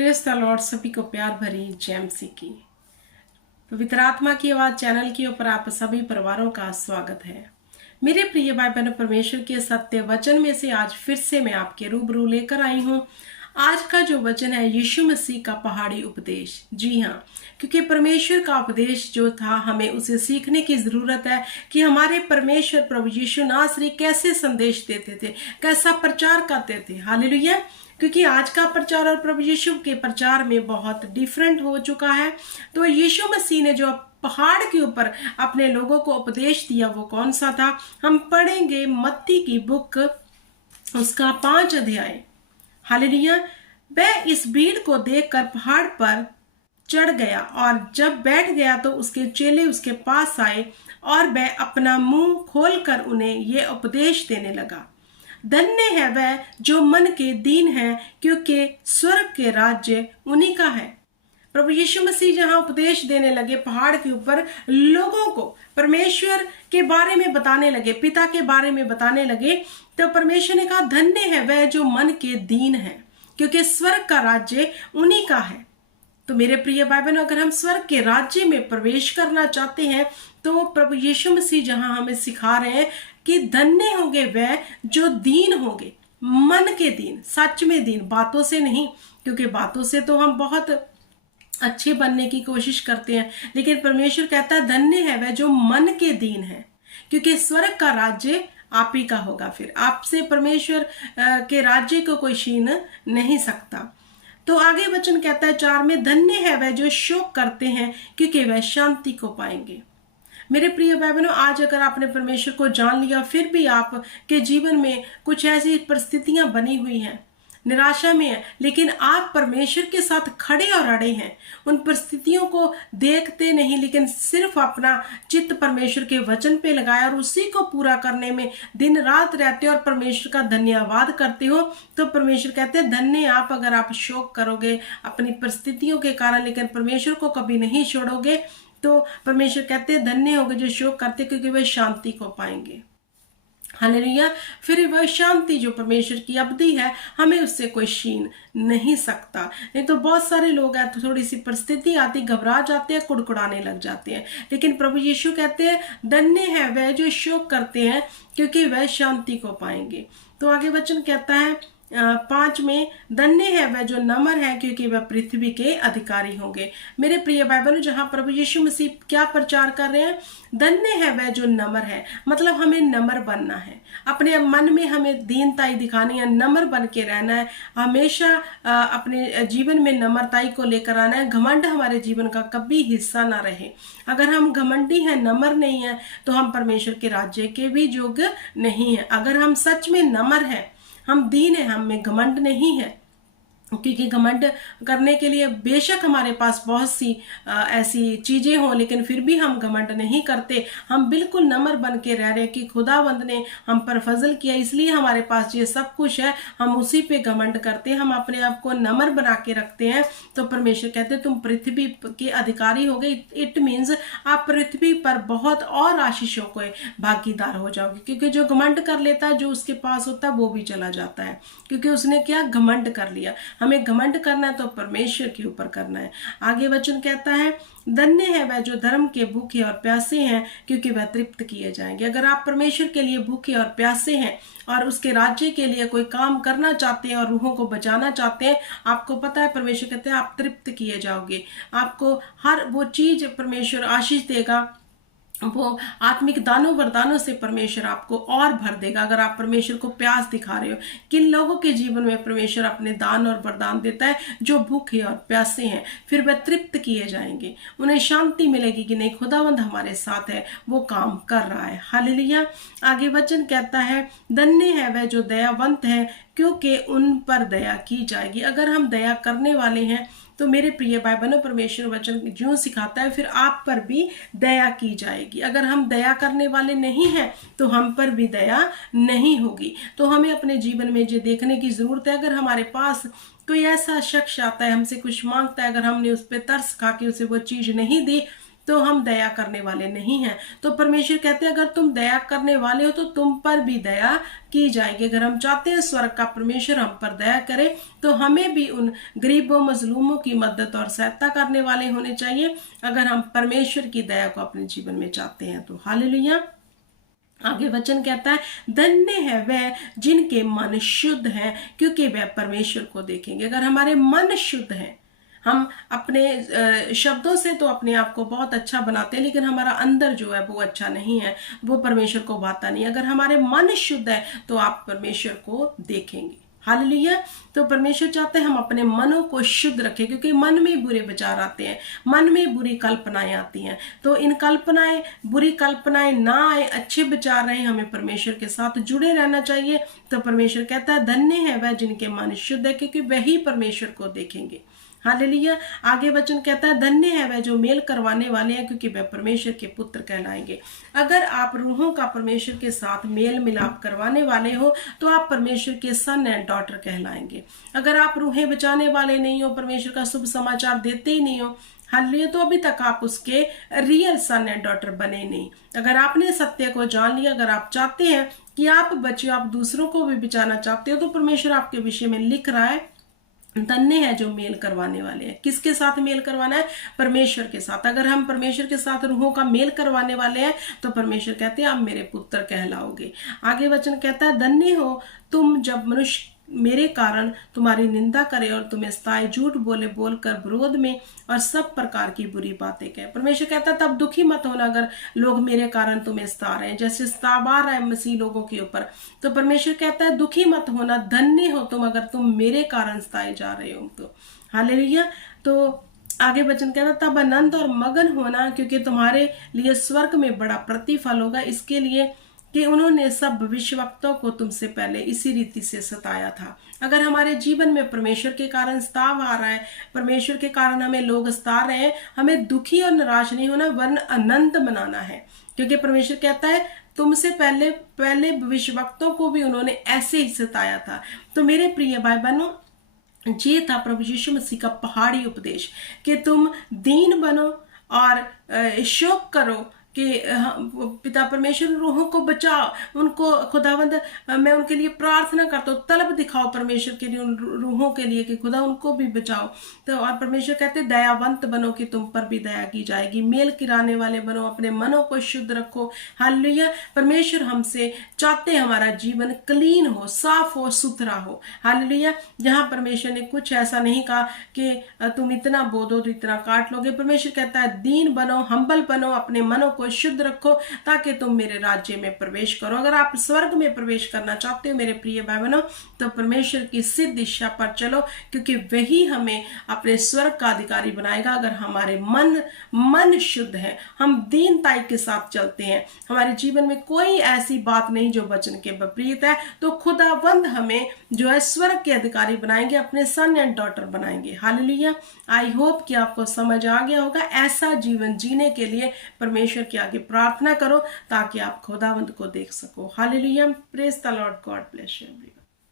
Praise the Lord. सभी को प्यार भरी जय मसीह की पवित्र आत्मा की आवाज चैनल के ऊपर आप सभी परिवारों का स्वागत है। मेरे प्रिय भाई बहनों, परमेश्वर के सत्य वचन में से आज फिर से मैं आपके रूबरू लेकर आई हूँ। आज का जो वचन है यीशु मसीह का पहाड़ी उपदेश। जी हाँ, क्योंकि परमेश्वर का उपदेश जो था हमें उसे सीखने की जरूरत है कि हमारे परमेश्वर प्रभु यीशु नासरी कैसे संदेश देते थे, कैसा प्रचार करते थे। हालेलुया। क्योंकि आज का प्रचार और प्रभु यीशु के प्रचार में बहुत डिफरेंट हो चुका है। तो यीशु मसीह ने जो पहाड़ के ऊपर अपने लोगों को उपदेश दिया वो कौन सा था, हम पढ़ेंगे मत्ती की बुक उसका 5 अध्याय। हालेलुया। वह इस भीड़ को देखकर पहाड़ पर चढ़ गया और जब बैठ गया तो उसके चेले उसके पास आए और वह अपना मुंह खोलकर उन्हें ये उपदेश देने लगा। धन्य है वह जो मन के दीन है, क्योंकि स्वर्ग के राज्य उन्हीं का है। प्रभु यीशु मसीह जहां उपदेश देने लगे पहाड़ के ऊपर, लोगों को परमेश्वर के बारे में बताने लगे, पिता के बारे में बताने लगे, तो परमेश्वर ने कहा धन्य है वह जो मन के दीन है, क्योंकि स्वर्ग का राज्य उन्हीं का है। तो मेरे प्रिय भाई बहनों, अगर हम स्वर्ग के राज्य में प्रवेश करना चाहते हैं तो प्रभु यीशु मसीह जहां हमें सिखा रहे हैं कि धन्य होंगे वह जो दीन होंगे, मन के दीन, सच में दीन, बातों से नहीं। क्योंकि बातों से तो हम बहुत अच्छे बनने की कोशिश करते हैं, लेकिन परमेश्वर कहता है धन्य है वह जो मन के दीन है, क्योंकि स्वर्ग का राज्य आप ही का होगा। फिर आपसे परमेश्वर के राज्य को कोई छीन नहीं सकता। तो आगे वचन कहता है 4 में, धन्य है वह जो शोक करते हैं, क्योंकि वह शांति को पाएंगे। मेरे प्रिय भाई बहनों, आज अगर आपने परमेश्वर को जान लिया फिर भी आपके जीवन में कुछ ऐसी परिस्थितियां बनी हुई हैं, निराशा में है, लेकिन आप परमेश्वर के साथ खड़े और अड़े हैं, उन परिस्थितियों को देखते नहीं, लेकिन सिर्फ अपना चित्त परमेश्वर के वचन पे लगाया और उसी को पूरा करने में दिन रात रहते हो और परमेश्वर का धन्यवाद करते हो, तो परमेश्वर कहते हैं धन्य आप। अगर आप शोक करोगे अपनी परिस्थितियों के कारण लेकिन परमेश्वर को कभी नहीं छोड़ोगे, तो परमेश्वर कहते हैं धन्य होगे जो शोक करते, क्योंकि वे शांति को पाएंगे। हालेलुया। फिर वह शांति जो परमेश्वर की अवधि है, हमें उससे कोई छीन नहीं सकता। नहीं तो बहुत सारे लोग हैं, तो थोड़ी सी परिस्थिति आती घबरा जाते हैं, कुड़कुड़ाने लग जाते हैं, लेकिन प्रभु यीशु कहते हैं धन्य है वह जो शोक करते हैं, क्योंकि वह शांति को पाएंगे। तो आगे वचन कहता है 5 में, धन्य है वह जो नम्र है, क्योंकि वह पृथ्वी के अधिकारी होंगे। मेरे प्रिय भाई बहनों, जहां प्रभु यीशु मसीह क्या प्रचार कर रहे हैं, धन्य है वह जो नम्र है, मतलब हमें नम्र बनना है, अपने मन में हमें दीनताई दिखानी है, नम्र बन के रहना है, हमेशा अपने जीवन में नम्रताई को लेकर आना है। घमंड हमारे जीवन का कभी हिस्सा ना रहे। अगर हम घमंडी हैं, नम्र नहीं है, तो हम परमेश्वर के राज्य के भी योग्य नहीं है। अगर हम सच में नम्र हैं, हम दीन है, हम में घमंड नहीं है, क्योंकि घमंड करने के लिए बेशक हमारे पास बहुत सी ऐसी चीजें हों, लेकिन फिर भी हम घमंड नहीं करते। हम बिल्कुल नम्र बन के रह रहे हैं कि खुदावंद ने हम पर फजल किया, इसलिए हमारे पास ये सब कुछ है, हम उसी पे घमंड करते हैं, हम अपने आप को नम्र बना के रखते हैं। तो परमेश्वर कहते हैं तुम पृथ्वी के अधिकारी हो गए। इट मीन्स आप पृथ्वी पर बहुत और आशीषों को भागीदार हो जाओगे, क्योंकि जो घमंड कर लेता है, जो उसके पास होता है वो भी चला जाता है, क्योंकि उसने क्या घमंड कर लिया। हमें घमंड करना है तो परमेश्वर के ऊपर करना है। आगे वचन कहता है धन्य है वह जो धर्म के भूखे और प्यासे हैं, क्योंकि वह तृप्त किए जाएंगे। अगर आप परमेश्वर के लिए भूखे और प्यासे हैं और उसके राज्य के लिए कोई काम करना चाहते हैं और रूहों को बचाना चाहते हैं, आपको पता है परमेश्वर कहते हैं आप तृप्त किए जाओगे। आपको हर वो चीज परमेश्वर आशीष देगा, वो आत्मिक दानों वरदानों से परमेश्वर आपको और भर देगा। अगर आप परमेश्वर को प्यास दिखा रहे हो, किन लोगों के जीवन में परमेश्वर अपने दान और वरदान देता है, जो भूखे और प्यासे हैं, फिर वह तृप्त किए जाएंगे, उन्हें शांति मिलेगी कि नहीं खुदावंद हमारे साथ है, वो काम कर रहा है। हालेलुया। आगे वचन कहता है धन्य है वह जो दयावंत है, क्योंकि उन पर दया की जाएगी। अगर हम दया करने वाले हैं तो मेरे प्रिय भाई बहनों, परमेश्वर वचन जो सिखाता है फिर आप पर भी दया की जाएगी। अगर हम दया करने वाले नहीं हैं तो हम पर भी दया नहीं होगी। तो हमें अपने जीवन में ये देखने की जरूरत है, अगर हमारे पास कोई ऐसा शख्स आता है, हमसे कुछ मांगता है, अगर हमने उस पर तरस खा के उसे वो चीज नहीं दी, तो हम दया करने वाले नहीं हैं। तो परमेश्वर कहते हैं अगर तुम दया करने वाले हो तो तुम पर भी दया की जाएगी। अगर हम चाहते हैं स्वर्ग का परमेश्वर हम पर दया करे तो हमें भी उन गरीबों मजलूमों की मदद और सहायता करने वाले होने चाहिए, अगर हम परमेश्वर की दया को अपने जीवन में चाहते हैं तो। हालेलुया। आगे वचन कहता है धन्य है वह जिनके मन शुद्ध हैं, क्योंकि वह परमेश्वर को देखेंगे। अगर हमारे मन शुद्ध हैं, हम अपने शब्दों से तो अपने आप को बहुत अच्छा बनाते हैं, लेकिन हमारा अंदर जो है वो अच्छा नहीं है, वो परमेश्वर को भाता नहीं। अगर हमारे मन शुद्ध है तो आप परमेश्वर को देखेंगे। हालेलुया। तो परमेश्वर चाहते हैं हम अपने मनों को शुद्ध रखें, क्योंकि मन में बुरे विचार आते हैं, मन में बुरी कल्पनाएं आती हैं। तो इन कल्पनाएं, बुरी कल्पनाएं ना आए, अच्छे विचार रहे, हमें परमेश्वर के साथ जुड़े रहना चाहिए। तो परमेश्वर कहता है धन्य है वह जिनके मन शुद्ध है, क्योंकि वही परमेश्वर को देखेंगे। हालेलुया। आगे वचन कहता है धन्य है वह जो मेल करवाने वाले हैं, क्योंकि वह परमेश्वर के पुत्र कहलाएंगे। अगर आप रूहों का परमेश्वर के साथ मेल मिलाप करवाने वाले हो तो आप परमेश्वर के सन एंड डॉटर कहलाएंगे। अगर आप रूहें बचाने वाले नहीं हो, परमेश्वर का शुभ समाचार देते ही नहीं हो, हालेलुया, तो अभी तक आप उसके रियल सन एंड डॉटर बने नहीं। अगर आपने सत्य को जान लिया, अगर आप चाहते हैं कि आप बचे, आप दूसरों को भी बचाना चाहते हो, तो परमेश्वर आपके विषय में लिख रहा है धन्य है जो मेल करवाने वाले हैं। किसके साथ मेल करवाना है? परमेश्वर के साथ। अगर हम परमेश्वर के साथ रूहों का मेल करवाने वाले हैं तो परमेश्वर कहते हैं आप मेरे पुत्र कहलाओगे। आगे वचन कहता है धन्य हो तुम जब मनुष्य मेरे कारण तुम्हारी निंदा करे और तुम्हें सताए, झूठ बोले बोलकर विरोध में और सब प्रकार की बुरी बातें कहे। परमेश्वर कहता है तब दुखी मत होना अगर लोग मेरे कारण तुम्हें सता रहे हैं, जैसे सतावा रहा है मसीह लोगों के ऊपर। तो परमेश्वर कहता है दुखी मत होना, धन्य हो तुम अगर तुम मेरे कारण सताए जा रहे हो तो। हालेलुया। तो आगे वचन कहता तब आनंद और मगन होना, क्योंकि तुम्हारे लिए स्वर्ग में बड़ा प्रतिफल होगा, इसके लिए कि उन्होंने सब भविष्यवक्ताओं को तुमसे पहले इसी रीति से सताया था। अगर हमारे जीवन में परमेश्वर के कारण सताव आ रहा है, परमेश्वर के कारण हमें लोग सता रहे हैं, हमें दुखी और निराश नहीं होना वरन आनंद मनाना है, क्योंकि परमेश्वर कहता है तुमसे पहले भविष्यवक्ताओं को भी उन्होंने ऐसे ही सताया था। तो मेरे प्रिय भाई बहनों, ये था प्रभु यीशु मसीह का पहाड़ी उपदेश कि तुम दीन बनो और शोक करो कि पिता परमेश्वर रूहों को बचाओ, उनको खुदावंद मैं उनके लिए प्रार्थना करता हूँ, तलब दिखाओ परमेश्वर के लिए उन रूहों के लिए कि खुदा उनको भी बचाओ। तो और परमेश्वर कहते दयावंत बनो कि तुम पर भी दया की जाएगी, मेल किराने वाले बनो, अपने मनों को शुद्ध रखो। हालेलुया। परमेश्वर हमसे चाहते हमारा जीवन क्लीन हो, साफ हो, सुथरा हो। हालेलुया। जहाँ परमेश्वर ने कुछ ऐसा नहीं कहा कि तुम इतना बोधो तो इतना काट लोगे। परमेश्वर कहता है दीन बनो, हम्बल बनो, अपने मनों को शुद्ध रखो ताकि तुम मेरे राज्य में प्रवेश करो। अगर आप स्वर्ग में प्रवेश करना चाहते हो मेरे प्रिय भाई बहनों, तो परमेश्वर की सिद्ध दिशा पर चलो, क्योंकि वही हमें अपने स्वर्ग का अधिकारी बनाएगा। अगर हमारे मन शुद्ध है, हम दीनताई के साथ चलते हैं, हमारे जीवन में कोई ऐसी बात नहीं जो वचन के विपरीत है, तो खुदावंद हमें जो है स्वर्ग के अधिकारी बनाएंगे, अपने सन एंड डॉटर बनाएंगे। हालेलुया। आई होप कि आपको समझ आ गया होगा। ऐसा जीवन जीने के लिए परमेश्वर के आगे प्रार्थना करो ताकि आप खुदावंद को देख सको। Hallelujah. Praise the Lord. God bless you everyone.